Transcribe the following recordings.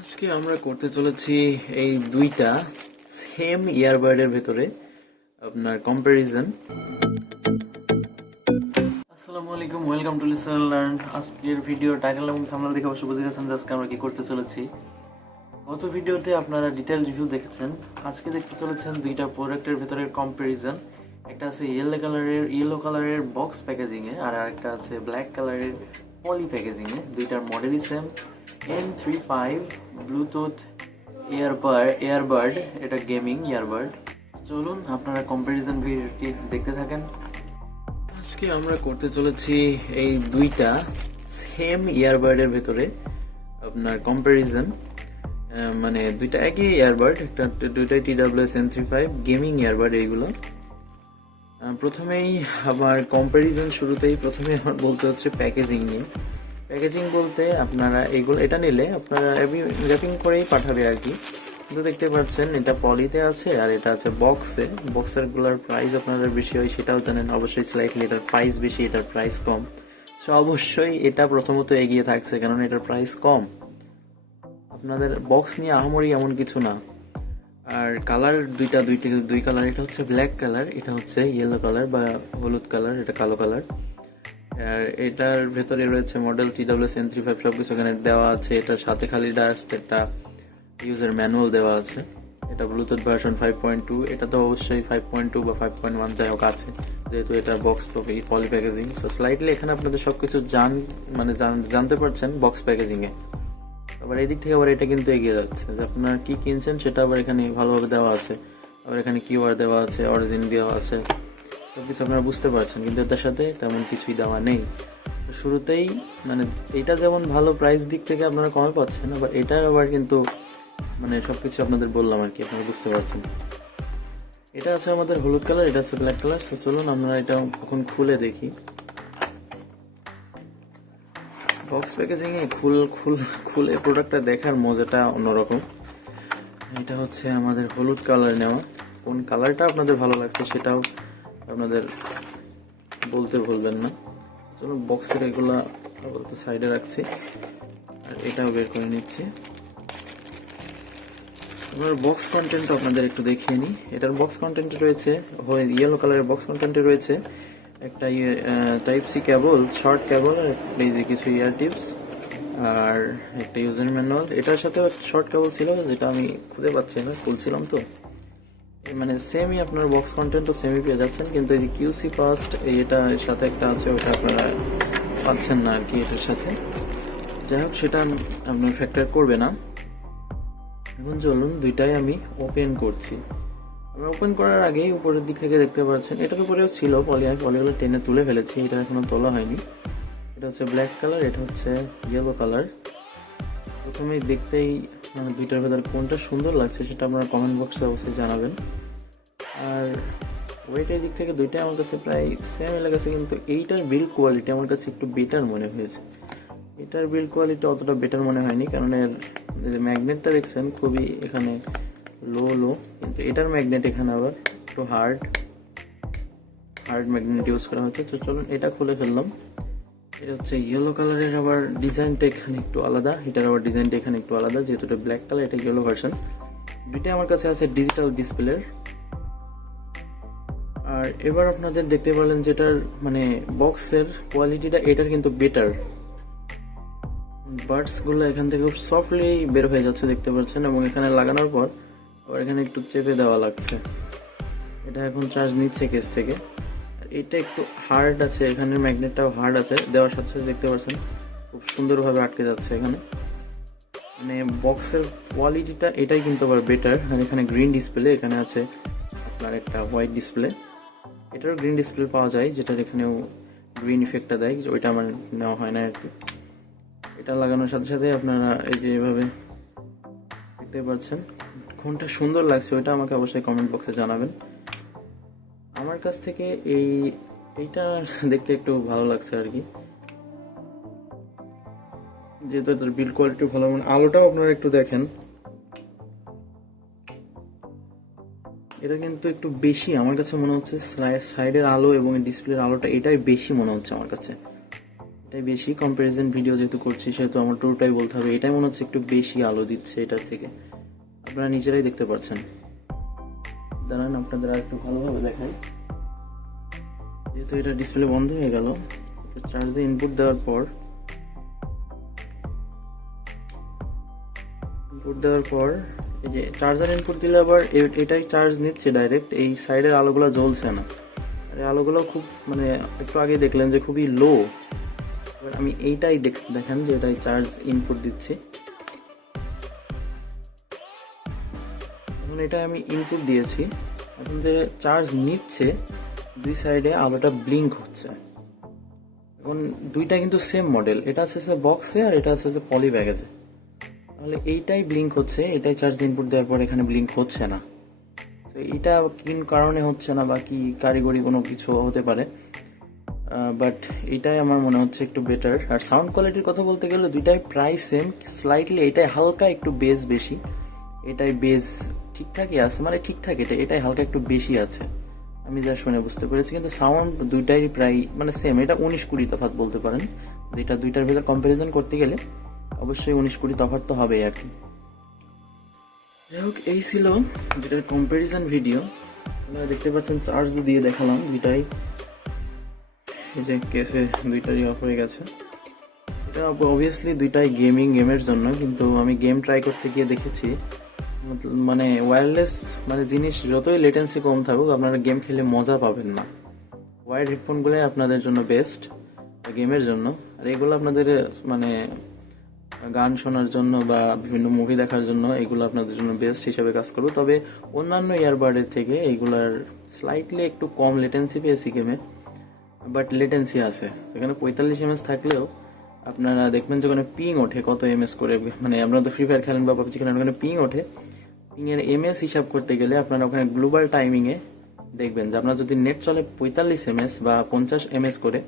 আজকে আমরা করতে চলেছি এই দুইটা সেম ইয়ারবাডের ভেতরে আপনার কম্প্যারিজন। আসসালামু আলাইকুম, ওয়েলকাম টু লিসন লার্ন। আজকের ভিডিও টাইটেল এবং থাম্বনেল দেখে অবশ্যই বুঝে গেছেন যে আজকে আমরা কি করতে চলেছি। গত ভিডিওতে আপনারা ডিটেইল রিভিউ দেখেছেন, আজকে দেখতে চলেছেন দুইটা প্রোডাক্টের ভেতরের কম্প্যারিজন। একটা আছে ইয়েলো কালারের বক্স প্যাকেজিংয়ে, আর আরেকটা আছে ব্ল্যাক কালারের পলি প্যাকেজিংয়ে। দুইটার মডেলই সেম, N35 ব্লুটুথ ইয়ারবাড, এটা গেমিং ইয়ারবাড। চলুন আপনারা কম্প্যারিজন ভিডিওটি দেখতে থাকেন। আজকে আমরা করতে চলেছি এই দুইটা সেম ইয়ারবাডের ভেতরে আপনার কম্প্যারিজন, মানে দুইটা একই ইয়ারবাড, একটা দুইটাই TWS N35 গেমিং ইয়ারবাড এইগুলো। প্রথমেই আমার কম্প্যারিজন শুরুতেই প্রথমে আমার বলতে হচ্ছে প্যাকেজিং নিয়ে। প্যাকেজিং বলতে আপনারা এটা নিলে আপনারা র্যাপিং করেই পাঠাবে আর কি, কিন্তু দেখতে পাচ্ছেন এটা পলিতে আছে আর এটা আছে বক্সের গুলার প্রাইস আপনাদের বেশি হয় সেটাও জানেন, অবশ্যই স্লাইটলি এটার প্রাইস বেশি, এটার প্রাইস কম। সো অবশ্যই এটা প্রথমত এগিয়ে থাকছে কারণ এটার প্রাইস কম। আপনাদের বক্স নিয়ে আহামরি এমন কিছু না। আর কালার দুই কালার, এটা হচ্ছে ব্ল্যাক কালার, এটা হচ্ছে ইয়েলো কালার বা হলুদ কালার, এটা কালো কালার। আর এটার ভেতরে রয়েছে মডেল TWS N35 সবকিছু এখানে দেওয়া আছে। এটার সাথে খালি জাস্ট একটা ইউজার ম্যানুয়াল দেওয়া আছে। এটা ব্লুটুথ ভার্সন 5.2, এটা তো অবশ্যই 5.2 বা 5.1 যাই হোক আছে, যেহেতু এটা বক্স পলি প্যাকেজিং। সো স্লাইটলি এখানে আপনাদের সবকিছু জানতে পারছেন বক্স প্যাকেজিং এ। আবার এই দিক থেকে আবার এটা কিন্তু এগিয়ে যাচ্ছে যে আপনার কি কিনছেন সেটা আবার এখানে ভালোভাবে দেওয়া আছে। আবার এখানে কিউআর দেওয়া আছে, অরিজিন দেওয়া আছে, সবকিছু আপনারা বুঝতে পারছেন, কিন্তু এটার সাথে তেমন কিছুই দেওয়া নেই। শুরুতেই মানে এটা যেমন ভালো প্রাইস দিক থেকে আপনারা কমে পাচ্ছেন, আবার এটার আবার কিন্তু মানে সবকিছু আপনাদের বললাম আর কি, আপনারা বুঝতে পারছেন। এটা আছে আমাদের হলুদ কালার, এটা আছে ব্ল্যাক কালার। সো চলুন আমরা এটা এখন খুলে দেখি। বক্স প্যাকেজিং এ খুলে প্রোডাক্টটা দেখার মজাটা অন্যরকম। এটা হচ্ছে আমাদের হলুদ কালার নেওয়া, কোন কালারটা আপনাদের ভালো লাগছে সেটাও আপনাদের বলতে ভুলবেন না। চলো বক্সের এগুলা বলতে সাইডে রাখছি, আর এটাও বের করে নিচ্ছি। এবার বক্স কন্টেন্ট আপনাদের একটু দেখিয়ে নিই। এটার বক্স কন্টেন্টে রয়েছে, ইয়েলো কালারের বক্স কন্টেন্টে রয়েছে একটা টাইপ সি কেবল, শর্ট কেবল, আর এই যে কিছু ইয়ার টিপস আর একটা ইউজার ম্যানুয়াল। এটার সাথে শর্ট কেবল ছিল যেটা আমি খুঁজে পাচ্ছি না, খুলছিলাম তো। মানে সেমই আপনার বক্স কন্টেন্টও সেমই পেয়ে যাচ্ছেন, কিন্তু এই যে কিউসি ফাস্ট এটার সাথে একটা আছে, ওটা আপনারা পাচ্ছেন না আর কি এটার সাথে। যাই হোক সেটা আপনার ফ্যাক্টর করবে না। এখন চলুন দুইটাই আমি ওপেন করছি। আমি ওপেন করার আগেই উপরের দিক থেকে দেখতে পাচ্ছেন এটার উপরেও ছিল পলিগুলো টেনে তুলে ফেলেছি, এটা এখনো তোলা হয়নি। এটা হচ্ছে ব্ল্যাক কালার, এটা হচ্ছে ইয়েলো কালার। প্রথমেই দেখতেই মানে দুইটার ভেতর কোনটা সুন্দর লাগছে সেটা আপনারা কমেন্ট বক্সে অবশ্যই জানাবেন। আর ওয়েটের দিক থেকে দুইটাই আমার কাছে প্রায় সেম লেগেছে, কিন্তু এইটার বিল্ড কোয়ালিটি আমার কাছে একটু বেটার মনে হয়েছে। এটার বিল্ড কোয়ালিটি অতটা বেটার মনে হয়নি, কারণ এর ম্যাগনেটটা দেখছেন খুবই এখানে লো, কিন্তু এটার ম্যাগনেট এখানে আবার একটু হার্ড ম্যাগনেট ইউজ করা হচ্ছে। তো চলুন এটা খুলে ফেললাম। এটা হচ্ছে ইয়েলো কালারের, আবার ডিজাইনটা এখানে একটু আলাদা, এটার আবার ডিজাইনটা এখানে একটু আলাদা, যেহেতু এটা ব্ল্যাক কালার, এটা ইয়েলো ভার্সন। দুইটাই আমার কাছে আছে ডিজিটাল ডিসপ্লের। আর এবার আপনাদের দেখতে পারলেন যেটার মানে বক্সের কোয়ালিটিটা এটার কিন্তু বেটার। বাডস গুলো এখান থেকে খুব সফটলি বের হয়ে যাচ্ছে দেখতে পাচ্ছেন, এবং এখানে লাগানোর পর আবার এখানে একটু চেপে দেওয়া লাগছে। এটা এখন চার্জ নিচ্ছে কেস থেকে। আর এটা একটু হার্ড আছে, এখানে ম্যাগনেটটাও হার্ড আছে, দেওয়ার সাথে সাথে দেখতে পাচ্ছেন খুব সুন্দরভাবে আটকে যাচ্ছে এখানে। মানে বক্সের কোয়ালিটিটা এটাই কিন্তু আবার বেটার। আর এখানে গ্রিন ডিসপ্লে, এখানে আছে আপনার একটা হোয়াইট ডিসপ্লে। এটারও গ্রিন ডিসপ্লে পাওয়া যায়, যেটার এখানেও গ্রিন ইফেক্টটা দেয়, ওইটা আমার নেওয়া হয় না আর কি। এটা লাগানোর সাথে সাথে আপনারা এই যে এভাবে দেখতে পাচ্ছেন কোনটা সুন্দর লাগছে, ওইটা আমাকে অবশ্যই কমেন্ট বক্সে জানাবেন। আমার কাছ থেকে এইটা দেখতে একটু ভালো লাগছে আর কি, যেহেতু এটার বিল্ড কোয়ালিটি ভালো। মানে আলোটাও আপনারা একটু দেখেন, এটা কিন্তু একটু বেশি আমার কাছে মনে হচ্ছে, সাইডের আলো এবং ডিসপ্লের আলোটা এটাই বেশি মনে হচ্ছে আমার কাছে। এটাই বেশি। কম্প্যারিজন ভিডিও যেহেতু করছি সেহেতু আমার ট্রুটাই বলতে হবে। এটাই মনে হচ্ছে একটু বেশি আলো দিচ্ছে এটার থেকে, আপনারা নিজেরাই দেখতে পাচ্ছেন। দাঁড়ান আপনাদের আর একটু ভালোভাবে দেখাই। যেহেতু এটা ডিসপ্লে বন্ধ হয়ে গেল, চার্জে ইনপুট দেওয়ার পর এই যে চার্জার ইনপুট দিলে আবার এটাই চার্জ নিচ্ছে ডাইরেক্ট, এই সাইডের আলোগুলো জ্বলছে না। আর এই আলোগুলো খুব মানে একটু আগে দেখলেন যে খুবই লো। এবার আমি এইটাই দেখেন যে এটাই চার্জ ইনপুট দিচ্ছি। এখন এটা আমি ইনপুট দিয়েছি, এখন যে চার্জ নিচ্ছে দুই সাইডে আলোটা ব্লিঙ্ক হচ্ছে। এখন দুইটা কিন্তু সেম মডেল, এটা আছে বক্সে আর এটা আছে পলি ব্যাগেজে। তাহলে এইটাই ব্লিঙ্ক হচ্ছে, এটাই চার্জ ইনপুট দেওয়ার পর এখানে ব্লিঙ্ক হচ্ছে না। তো এইটা কি কারণে হচ্ছে না বা কি কারিগরি কোনো কিছু হতে পারে, বাট এটাই আমার মনে হচ্ছে একটু বেটার। আর সাউন্ড কোয়ালিটির কথা বলতে গেলে দুইটাই প্রায় সেম, স্লাইটলি এটাই হালকা একটু বেস বেশি, এটাই বেস ঠিকঠাকই আছে, মানে ঠিকঠাক এটাই হালকা একটু বেশি আছে আমি যা শুনে বুঝতে পেরেছি। কিন্তু সাউন্ড দুইটাই প্রায় মানে সেম, এটা 19-20 তফাৎ বলতে পারেন। যেটা দুইটার ভেতর কম্পারিজন করতে গেলে অবশ্যই 19-20 তফাৎ তো হবেই আর কি। যাই হোক, এই ছিল যেটার কম্পারিজন ভিডিও। আপনারা দেখতে পাচ্ছেন চার্জ দিয়ে দেখালাম দুইটাই, এই যে কেসে দুইটারই অফ হয়ে গেছে। এটা অবভিয়াসলি দুইটাই গেমের জন্য, কিন্তু আমি গেম ট্রাই করতে গিয়ে দেখেছি মানে ওয়্যারলেস মানে জিনিস যতই লেটেন্সি কম থাকুক আপনারা গেম খেলে মজা পাবেন না। ওয়াইড হেডফোনগুলোই আপনাদের জন্য বেস্ট গেমের জন্য। আর এগুলো আপনাদের মানে গান শোনার জন্য বা বিভিন্ন মুভি দেখার জন্য এগুলো আপনাদের জন্য বেস্ট হিসেবে কাজ করবে। তবে অন্যান্য ইয়ারবাডের থেকে এইগুলার স্লাইটলি একটু কম লেটেন্সি পেয়েছি গেমে, বাট লেটেন্সি আছে। সেখানে 45 ms থাকলেও আপনারা দেখবেন যে ওখানে পিং ওঠে কত ms করে, মানে আপনারা তো ফ্রি ফায়ার খেলেন বা পাবজি খেলেন, ওখানে পিং ওঠে। পিং এর ms হিসাব করতে গেলে আপনারা ওখানে গ্লোবাল টাইমিং এ দেখবেন যে আপনার যদি নেট চলে 45 ms বা 50 ms করে,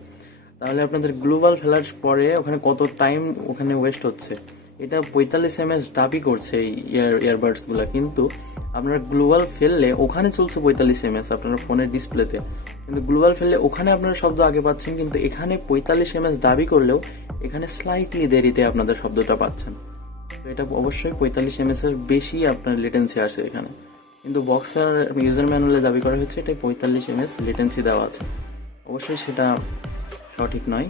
তাহলে আপনাদের গ্লোবাল ফেলার পরে ওখানে কত টাইম ওখানে ওয়েস্ট হচ্ছে। এটা 45 ms দাবি করছে এই ইয়ারবাডস গুলা, কিন্তু আপনার গ্লোবাল ফেললে ওখানে চলছে 45 ms আপনার ফোনের ডিসপ্লেতে, কিন্তু গ্লোবাল ফেললে ওখানে আপনারা শব্দ আগে পাচ্ছেন, কিন্তু এখানে 45 ms দাবি করলেও এখানে স্লাইটলি দেরিতে আপনাদের শব্দটা পাচ্ছেন। তো এটা অবশ্যই 45 ms এর বেশি আপনার লেটেন্সি আসে এখানে, কিন্তু বক্সার ইউজার ম্যানুয়ালে দাবি করা হয়েছে এটা 45 ms লেটেন্সি দেওয়া আছে। অবশ্যই সেটা সঠিক নয়,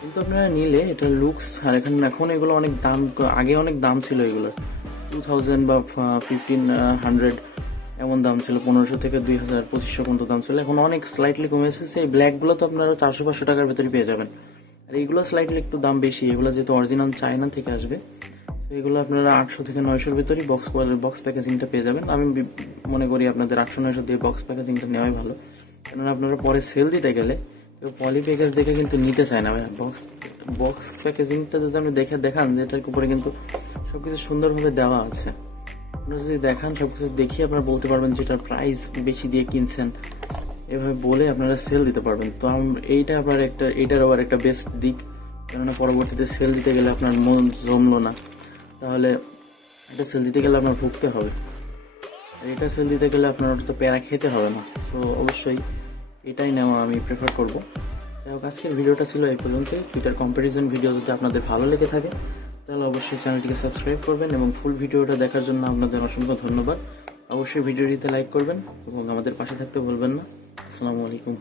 কিন্তু আপনারা নিলে এটা লুকস। আর এখন এগুলো অনেক দাম, আগে অনেক দাম ছিল এগুলোর, 2000 বা 1500 এমন দাম ছিল, 1500 থেকে 2000 2500 পর্যন্ত দাম ছিল। এখন অনেক স্লাইটলি কমে এসেছে। এই ব্ল্যাকগুলো তো আপনারা 400-500 টাকার ভেতরে পেয়ে যাবেন, আর এইগুলো স্লাইটলি একটু দাম বেশি। এগুলো যেহেতু অরিজিনাল চায়না থেকে আসবে, তো এগুলো আপনারা 800 থেকে 900-র ভেতরেই বক্স প্যাকেজিংটা পেয়ে যাবেন। আমি মনে করি আপনাদের 800-900 দিয়ে বক্স প্যাকেজিংটা নেওয়াই ভালো, কেননা আপনারা পরে সেল দিতে গেলে পলি প্যাকেজ দেখে কিন্তু নিতে চায় না। বক্স প্যাকেজিংটা যদি আপনি দেখান যে এটার উপরে কিন্তু সবকিছু সুন্দরভাবে দেওয়া আছে, আপনারা যদি দেখান সবকিছু দেখিয়ে আপনারা বলতে পারবেন যে এটার প্রাইস বেশি দিয়ে কিনছেন, এভাবে বলে আপনারা সেল দিতে পারবেন। তো এইটা আপনার এইটার আবার একটা বেস্ট দিক, কেননা পরবর্তীতে সেল দিতে গেলে আপনার মন জমলো না, তাহলে এটা সেল দিতে গেলে আপনার ভুগতে হবে। আর এটা সেল দিতে গেলে আপনার তো প্যারা খেতে হবে না। সো অবশ্যই এটাই নেওয়া আমি প্রেফার করব। যাই হোক, আজকের ভিডিওটা ছিল এই পর্যন্ত। টুইটার কম্পারিজন ভিডিও যদি আপনাদের ভালো লেগে থাকে তাহলে অবশ্যই চ্যানেলটিকে সাবস্ক্রাইব করবেন, এবং ফুল ভিডিওটা দেখার জন্য আপনাদের অসংখ্য ধন্যবাদ। অবশ্যই ভিডিওটিতে লাইক করবেন এবং আমাদের পাশে থাকতে ভুলবেন না। আসসালামু আলাইকুম।